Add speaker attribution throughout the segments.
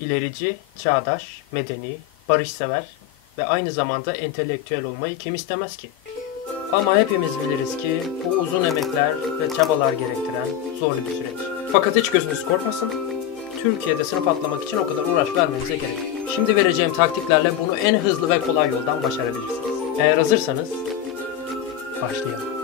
Speaker 1: İlerici, çağdaş, medeni, barışsever ve aynı zamanda entelektüel olmayı kim istemez ki? Ama hepimiz biliriz ki bu uzun emekler ve çabalar gerektiren zorlu bir süreç. Fakat hiç gözünüz korkmasın. Türkiye'de sınıf atlamak için o kadar uğraş vermenize gerek. Şimdi vereceğim taktiklerle bunu en hızlı ve kolay yoldan başarabilirsiniz. Eğer hazırsanız başlayalım.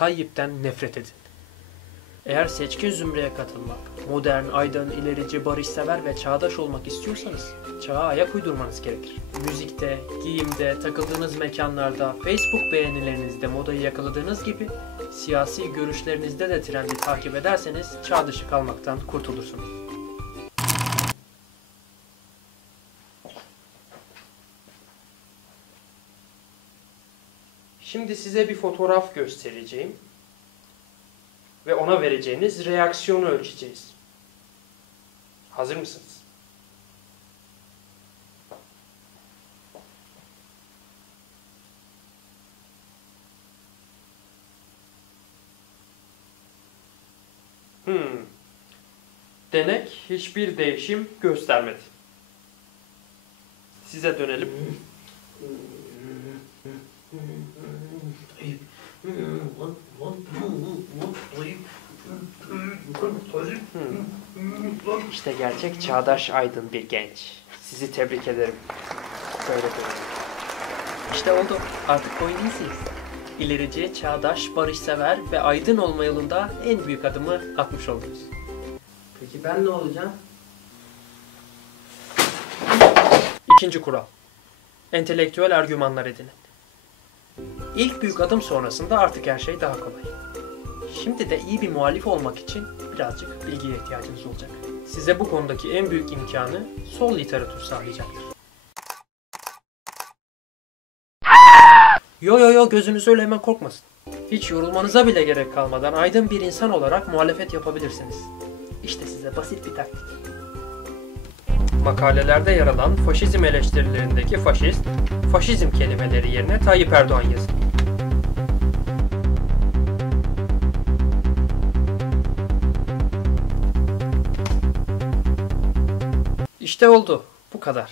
Speaker 1: Tayyip'ten nefret edin. Eğer seçkin zümreye katılmak, modern, aydın, ilerici, barışsever ve çağdaş olmak istiyorsanız çağa ayak uydurmanız gerekir. Müzikte, giyimde, takıldığınız mekanlarda, Facebook beğenilerinizde modayı yakaladığınız gibi siyasi görüşlerinizde de trendi takip ederseniz çağ dışı kalmaktan kurtulursunuz. Şimdi size bir fotoğraf göstereceğim ve ona vereceğiniz reaksiyonu ölçeceğiz. Hazır mısınız? Hmm. Denek hiçbir değişim göstermedi. Size dönelim. İşte gerçek çağdaş aydın bir genç. Sizi tebrik ederim. Böyle böyle. İşte oldu. Artık boyun. İlerici, çağdaş, barışsever ve aydın olma yolunda en büyük adımı atmış oldunuz. Peki ben ne olacağım? İkinci kural. Entelektüel argümanlar edinin. İlk büyük adım sonrasında artık her şey daha kolay. Şimdi de iyi bir muhalif olmak için birazcık bilgiye ihtiyacınız olacak. Size bu konudaki en büyük imkanı sol literatür sağlayacaktır. Yo yo yo gözünüz öyle hemen korkmasın. Hiç yorulmanıza bile gerek kalmadan aydın bir insan olarak muhalefet yapabilirsiniz. İşte size basit bir taktik. Makalelerde yer alan faşizm eleştirilerindeki faşist, faşizm kelimeleri yerine Tayyip Erdoğan yazın. İşte oldu. Bu kadar.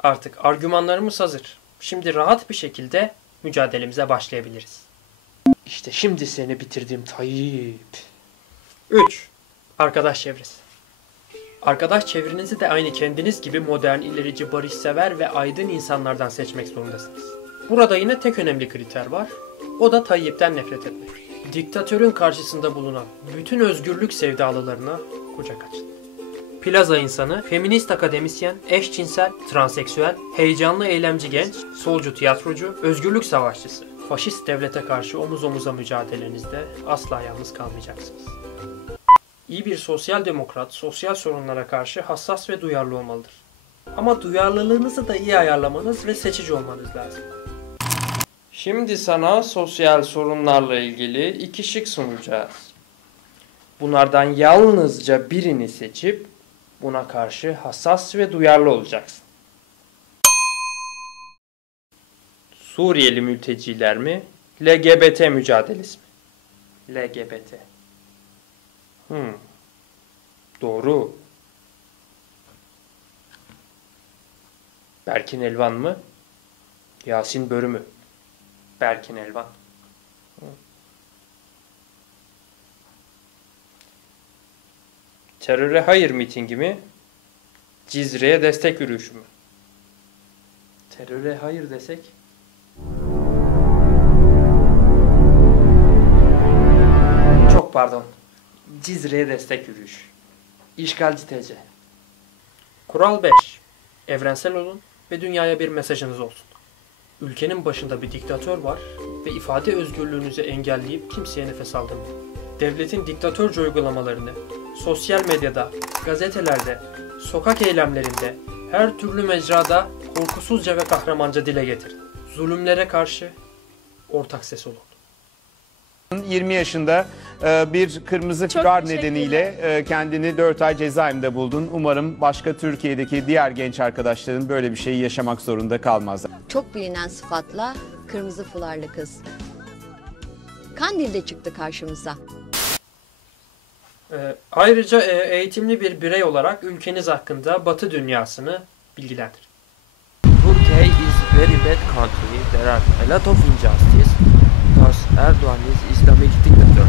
Speaker 1: Artık argümanlarımız hazır. Şimdi rahat bir şekilde mücadelemize başlayabiliriz. İşte şimdi seni bitirdim Tayyip. 3. Arkadaş çevresi. Arkadaş çevrenizi de aynı kendiniz gibi modern, ilerici, barışsever ve aydın insanlardan seçmek zorundasınız. Burada yine tek önemli kriter var. O da Tayyip'ten nefret etmek. Diktatörün karşısında bulunan bütün özgürlük sevdalılarına kucak açın. Plaza insanı, feminist akademisyen, eşcinsel, transseksüel, heyecanlı eylemci genç, solcu tiyatrocu, özgürlük savaşçısı. Faşist devlete karşı omuz omuza mücadelenizde asla yalnız kalmayacaksınız. İyi bir sosyal demokrat, sosyal sorunlara karşı hassas ve duyarlı olmalıdır. Ama duyarlılığınızı da iyi ayarlamanız ve seçici olmanız lazım. Şimdi sana sosyal sorunlarla ilgili iki şık sunacağız. Bunlardan yalnızca birini seçip buna karşı hassas ve duyarlı olacaksın. Suriyeli mülteciler mi? LGBT mücadelesi mi? LGBT. Hmm. Doğru. Berkin Elvan mı? Yasin Börü mü? Berkin Elvan. Teröre hayır mitingi mi? Cizre'ye destek yürüyüşü mü? Teröre hayır desek? Çok pardon. Cizre'ye destek yürüyüş. İşgalci TC. Kural 5. Evrensel olun ve dünyaya bir mesajınız olsun. Ülkenin başında bir diktatör var ve ifade özgürlüğünüzü engelleyip kimseye nefes aldırmıyor. Devletin diktatörce uygulamalarını sosyal medyada, gazetelerde, sokak eylemlerinde, her türlü mecrada korkusuzca ve kahramanca dile getirin. Zulümlere karşı ortak ses olun.
Speaker 2: 20 yaşında e, bir kırmızı
Speaker 3: Çok teşekkürler.
Speaker 2: nedeniyle e, kendini 4 ay cezaevinde buldun. Umarım başka Türkiye'deki diğer genç arkadaşların böyle bir şeyi yaşamak zorunda kalmazlar.
Speaker 3: Çok bilinen sıfatla kırmızı fularlı kız. Kandil'de çıktı karşımıza.
Speaker 1: Ee, ayrıca e, eğitimli bir birey olarak ülkeniz hakkında Batı dünyasını bilgilendirin.
Speaker 4: Turkey is very bad country. There are a lot of injustice because Erdogan is Islamic dictator.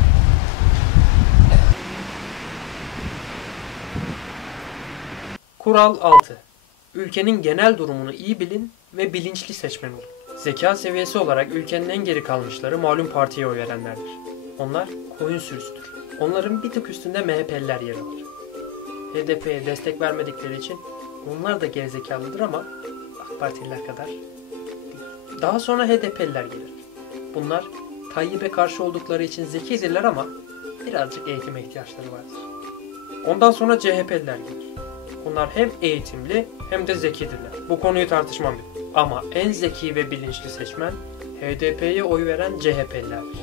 Speaker 1: Kural 6. Ülkenin genel durumunu iyi bilin ve bilinçli seçmen olun. Zeka seviyesi olarak ülkenin en geri kalmışları malum partiye oy verenlerdir. Onlar koyun sürüsüdür. Onların bir tık üstünde MHP'liler yer alır. HDP'ye destek vermedikleri için onlar da gerizekalıdır ama AK Partililer kadar. Daha sonra HDP'liler gelir. Bunlar Tayyip'e karşı oldukları için zekidirler ama birazcık eğitime ihtiyaçları vardır. Ondan sonra CHP'liler gelir. Bunlar hem eğitimli hem de zekidirler. Bu konuyu tartışmam bile. Ama en zeki ve bilinçli seçmen HDP'ye oy veren CHP'lilerdir.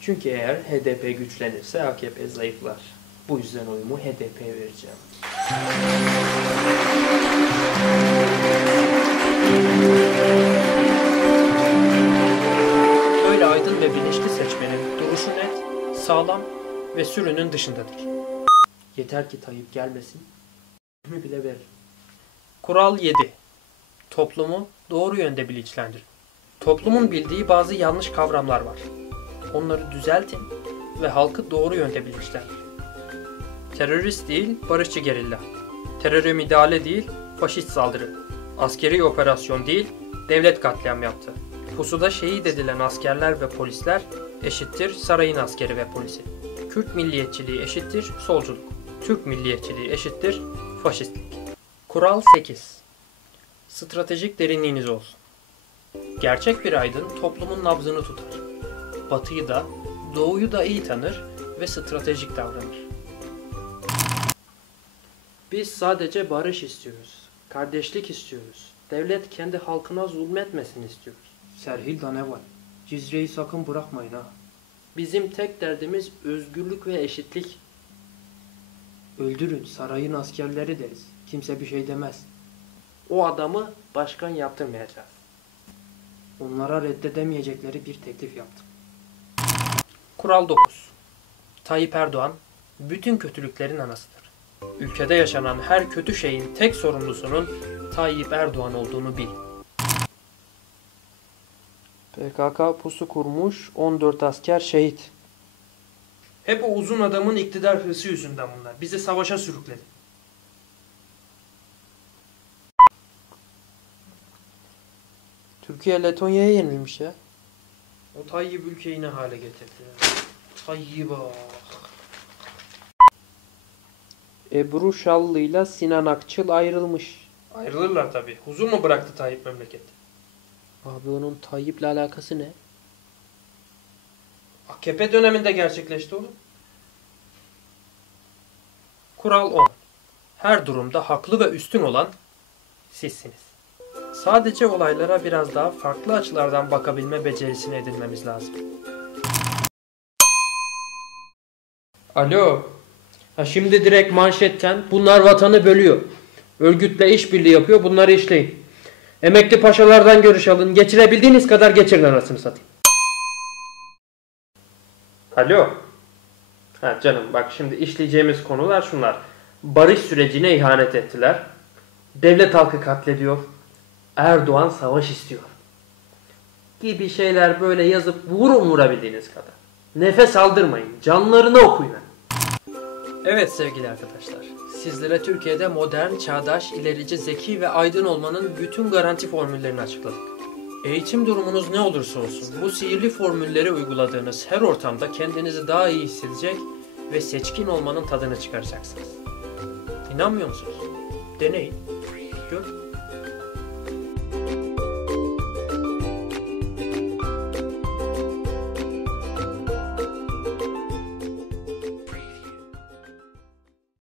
Speaker 1: Çünkü eğer HDP güçlenirse AKP zayıflar. Bu yüzden oyumu HDP'ye vereceğim. Böyle aydın ve bilinçli seçmenin duruşu net, sağlam ve sürünün dışındadır. Yeter ki Tayyip gelmesin, mi bile veririm. Kural 7. Toplumu doğru yönde bilinçlendirin. Toplumun bildiği bazı yanlış kavramlar var. Onları düzeltin ve halkı doğru yönde bilinçlendirin. Terörist değil, barışçı gerilla. Teröre müdahale değil, faşist saldırı. Askeri operasyon değil, devlet katliam yaptı. Pusuda şehit edilen askerler ve polisler eşittir sarayın askeri ve polisi. Kürt milliyetçiliği eşittir solculuk. Türk milliyetçiliği eşittir faşistlik. Kural 8. Stratejik derinliğiniz olsun. Gerçek bir aydın toplumun nabzını tutar. Batıyı da, doğuyu da iyi tanır ve stratejik davranır. Biz sadece barış istiyoruz. Kardeşlik istiyoruz. Devlet kendi halkına zulmetmesin istiyoruz. Serhil'da ne var? Cizre'yi sakın bırakmayın ha. Bizim tek derdimiz özgürlük ve eşitlik. Öldürün sarayın askerleri deriz. Kimse bir şey demez. O adamı başkan yaptırmayacağız. Onlara reddedemeyecekleri bir teklif yaptım. Kural 9. Tayyip Erdoğan bütün kötülüklerin anasıdır. Ülkede yaşanan her kötü şeyin tek sorumlusunun Tayyip Erdoğan olduğunu bil. PKK pusu kurmuş, 14 asker şehit. Hep o uzun adamın iktidar hırsı yüzünden bunlar. Bizi savaşa sürükledi. Türkiye Letonya'ya yenilmiş ya. O Tayyip ülkeyi ne hale getirdi ya. Tayyip'e bak. Ebru Şallı ile Sinan Akçıl ayrılmış. Ayrılırlar tabi. Huzur mu bıraktı Tayyip memleketi? Abi onun Tayyip'le alakası ne? AKP döneminde gerçekleşti oğlum. Kural 10. Her durumda haklı ve üstün olan sizsiniz. Sadece olaylara biraz daha farklı açılardan bakabilme becerisini edinmemiz lazım. Alo. Ha şimdi direkt manşetten bunlar vatanı bölüyor. Örgütle işbirliği yapıyor bunları işleyin. Emekli paşalardan görüş alın. Geçirebildiğiniz kadar geçirin anasını satayım. Alo. Ha canım bak şimdi işleyeceğimiz konular şunlar. Barış sürecine ihanet ettiler. Devlet halkı katlediyor. Erdoğan savaş istiyor. Gibi şeyler böyle yazıp vurun vurabildiğiniz kadar. Nefes aldırmayın. Canlarını okuyun. Evet sevgili arkadaşlar. Sizlere Türkiye'de modern, çağdaş, ilerici, zeki ve aydın olmanın bütün garanti formüllerini açıkladık. Eğitim durumunuz ne olursa olsun bu sihirli formülleri uyguladığınız her ortamda kendinizi daha iyi hissedecek ve seçkin olmanın tadını çıkaracaksınız. İnanmıyor musunuz? Deneyin. Gör.